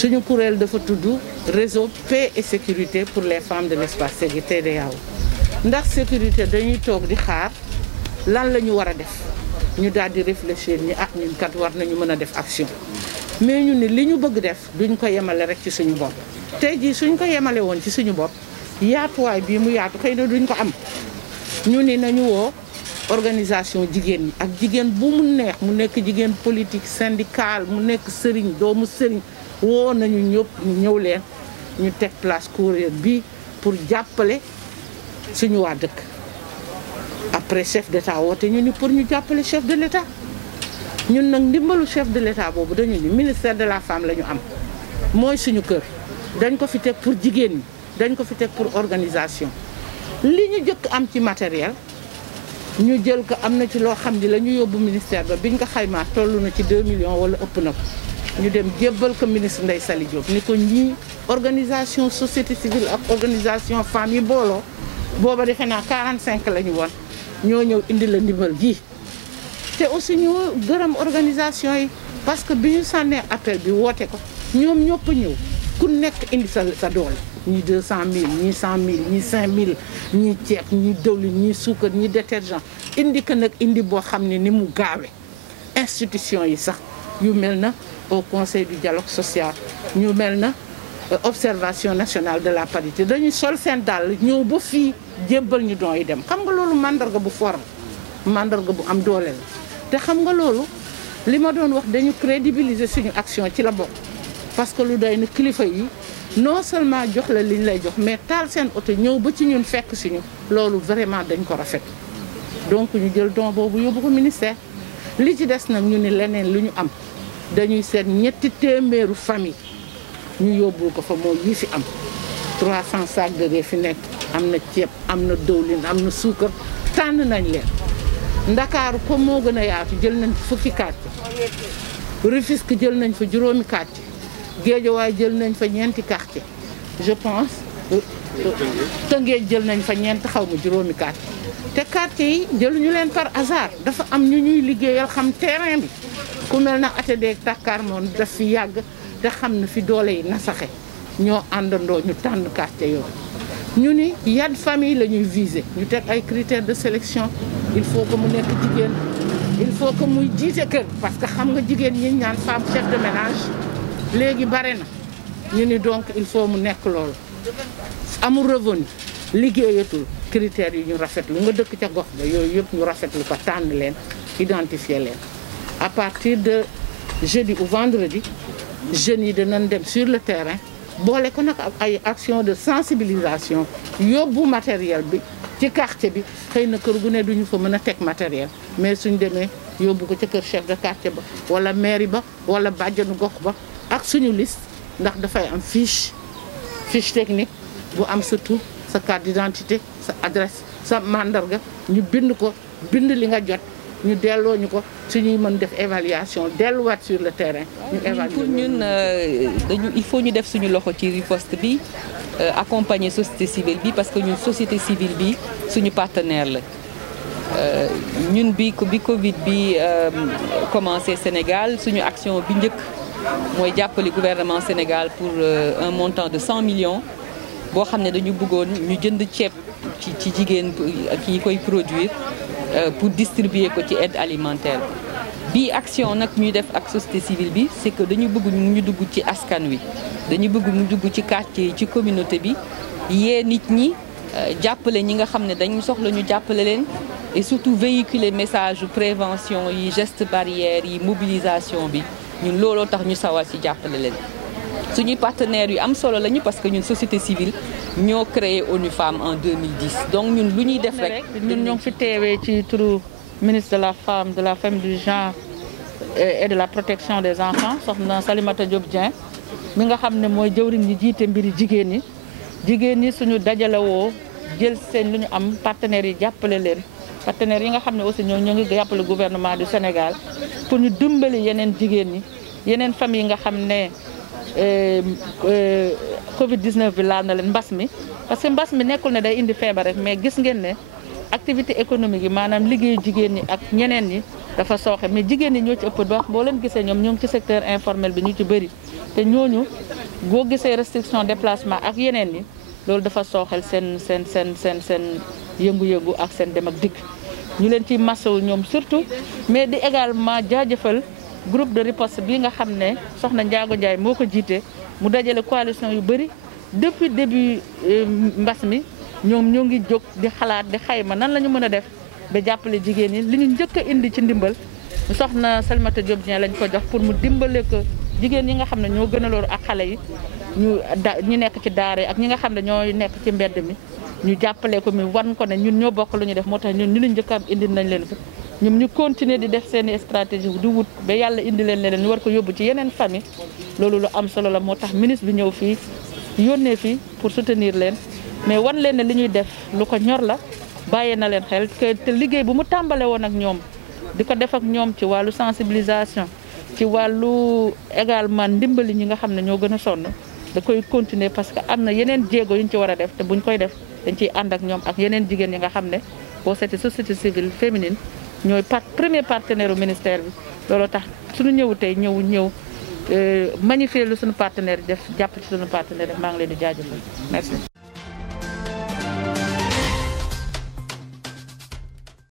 suñu kuréel dafa tudd réseau paix et sécurité pour les femmes de l'espace sécurité de yaaw ndax sécurité dañuy toog di xaar lan la ñu war a def ñu daal di réfléchir ni ñun kat war nañu mën a def action mais ñu ni li ñu bëgg def duñ ko yemale rek ci suñu bopp tey jii suñ ko yemale woon ci suñu bopp yaatuwaay bii mu yaatu xëy na duñ ko am ñu ni nañu woo organisation jigéen ñi ak jigéen bu mu neex mu nekk jigéen politique syndical mu nekk sëriñ doomu sëriñ woo nañu ñëpp ñu ñëw leen ñu teg place kuréel bi pour jàppale suñu waa dëkk après chef d'état woote ñu ni pour ñu jàppale chef de l'état ñun nag ndimbalu chef de l'état boobu dañu ni ministère de la femme la ñu am mooy suñu kër dañ ko fi teg pour jigéen ñi dañ ko fi teg pour organisation li ñu jëkk am ci matériel ñu jël ko am na ci loo xam ni la ñu yóbbu ministère ba biñ ko xaymaa toll na ci 2 millions wala ëpp na ko ñu dem jébbal ko ministre Ndeye Saly Diop ni ko ñii organisation société civile ak organisation femmes yi booloo booba defe naa 45 la ñu woon ñoo ñëw indi la ndimbal gi te aussi ñu gërëm organisation yi parce que bi ñu sànnee appel bi woote ko ñoom ñëpp ñëw ku nekk indi sa doole ñii 200 000 ñii 100 000 ñii 5 000 ñii ceeb ñii dëwlin ñii suukar ñii détergent indi ko nag indi boo xam ne ni mu gaawe institution yi sax yu mel na au conseil du dialogue social ñu mel na observation nationale de la parité dañuy sol seen dàll ñëw ba fii jébbal ñu don yi dem xam nga loolu mandarga bu fort mandarga bu am doole la te xam nga loolu li ma doon wax dañu crédibiliser suñu action ci la bokk parce que lu doy na kilifa yi non seulement jox la liñ lay jox mais taal seen oto ñëw ba ci ñun fekk suñu loolu vraiment dañ ko rafet donc ñu jël don boobu yóbbu ko ministère li ci des nag ñu ni leneen lu ñu am dañuy seet 200 famille ñu yóbbu ko fa mooy yi fi am 300 sacs de riz fi nekk am na ceeb am na dëwlin am na suukar tànn nañ leen Ndakaaru comme moo gën a yaatu jël nañ fa fukki quartier Rufisque jël nañ fa juróomi quartier Guédiawaye jël nañ fa ñeenti quartier je pense Tëngéej jël nañ fa ñeent xaw ma juróomi quartier te quartier yi jëluñu leen par hasard dafa am ñu ñuy liggéeyal xam terrain bi ku mel na Atedek Dakar moom daf fi yàgg te xam na fi doole yi nasaxe ñoo àndandoo ñu tànn quartier yooyu ñu ni yan famille la ñuy viser ñu teg ay critères de sélection il faut que mu nekk jigéen il faut que muy jiite kër parce que xam nga jigéen ñi ñaan femme chef de ménage léegi bare na ñu ni donc il faut mu nekk loolu amul revenu liggéeyatul critères yi ñu rafetlu nga dëkk ca gox ba yooyu yëpp ñu rafetlu ko tànn leen identifier leen à partir de jeudi ou vendredi jeunes yi danañ dem sur le terrain boole ko nag ak ay action de sensibilisation yóbbu matériel bi ci quartier bi xëy na kër gu ne duñu fa mën a teg matériel mais suñ demee yóbbu ko ca kër chef de quartier ba wala mairie ba wala bàjjanu gox ba ak suñu liste ndax dafay am fiche technique bu am sa tur sa carte d'identité sa adresse sa mandarga ñu bind ko bind li nga jot ñu delloo ñu ko suñuy mën def évaluation delluwaat sur le terrain. ñu évaluer pour ñun il faut ñu def suñu loxo ci riposte bi accompagner société civile bi parce que ñun société civile bi suñu partenaire la ñun bi Covid bi commencé Sénégal suñu action bi njëkk mooy jàppale gouvernement Sénégal pour un montant de 100 millions boo xam ne dañu bëggoon ñu jënd ceeb ci jigéen ki koy produire. Pour distribuer ko ci aide alimentaire bi action nag ñuy def ak société civile bi c'est que dañu bëgg ñu dugg ci askan wi dañu bëgg ñu dugg ci quartier yi ci communauté bi yee nit ñi jàppale ñi nga xam ne dañu soxla ñu jàppale leen et surtout véhiculer message prévention yi gestes barrières yi mobilisation bi ñun looloo tax ñu sawar ci jàppale leen suñuy partenaires yu am solo lañu parce que ñun société civile ñoo créé ONU Femmes en 2010 donc ñun lu ñuy def rek. ñun ñoo ngi fi teewee ci turu ministre de la femme du genre et de la protection des enfants soxna Salimata Diop Dieng mi nga xam ne mooy jëwriñ ñi jiite mbiri jigéen ñi suñu dajalewoo jël seen lu ñu am partenaires yi jàppale leen partenaires yi nga xam ne aussi ñoo ngi jàppale gouvernement du Sénégal pour ñu dimbali yeneen jigéen ñi yeneen famille nga xam ne. Covid 19 bi laal na leen mbas mi parce que mbas mi nekkul ne day indi feebar rek mais gis ngeen ne activité économique yi maanaam liggéeyu jigéen ñi ak ñeneen ñi dafa sooxe mais jigéen ñi ñoo ci ëpp wax boo leen gisee ñoom ñoo ngi ci secteur informel bi ñu ci bëri te ñooñu boo gisee restriction déplacement ak yeneen ñi loolu dafa sooxel seen yëngu-yëngu ak seen dem ak dikk ñu leen ci masawu ñoom surtout mais di également jaajëfal groupe de riposte bi nga xam ne soxna Ndiago Ndiaye moo ko jiite mu dajale coalition yu bëri depuis début mbas mi ñoom ñoo ngi jóg di xalaat di xayma nan la ñu mën a def ba jàppale jigéen ñi li ñu njëkk a indi ci ndimbal soxna Salimata Diop Dieng lañ ko jox pour mu dimbale ko jigéen ñi nga xam ne ñoo gën a loru ak xale yi ñu nekk ci daara ak ñi nga xam ne ñoo nekk ci mbedd mi ñu jàppale ko mi wan ko ne ñun ñoo bokk lu ñu def moo tax ñun ñu lañ njëkk am indi nañ leen ko ñoom ñu continuer di def seen i stratégie di wut ba yàlla indi leen leneen ñu war ko yóbbu ci yeneen famille loolu lu am solo la moo tax ministre bi ñëw fii yónnee fii pour soutenir leen mais wan leen ne li ñuy def lu ko ñor la bàyyee na leen xel te liggéey bu mu tàmbale woon ak ñoom di ko def ak ñoom ci wàllu sensibilisation ci wàllu également ndimbali ñi nga xam ne ñoo gën a sonn da koy continuer parce que am na yeneen jéego yu ñu ci war a def te buñ koy def dañ ciy ànd ak ñoom ak yeneen jigéen ñi nga xam ne boo seeti société civile féminine ñooy premier partenaire u ministère bi looloo tax suñu ñëw tey ñëw magnifier lu suñu partenaire def jàpp ci suñu partenaire def maa ngi leen di jaajëfal merci